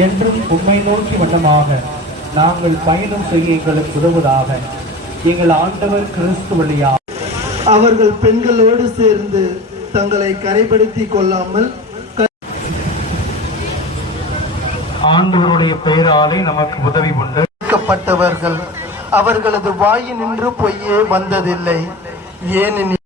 என்றும் உண்மை நோக்கி வண்ணமாக நாங்கள் பயணம் செய்ய எங்களுக்கு உதவுவதாக எங்கள் ஆண்டவர் கிறிஸ்து வழியாக அவர்கள் பெண்களோடு சேர்ந்து தங்களை கரைப்படுத்திக் கொள்ளாமல் ஆண்டவருடைய பெயராலே நமக்கு உதவி உண்டு. அவர்களது வாயினின்று பொய்யே வந்ததில்லை. ஏனெனில்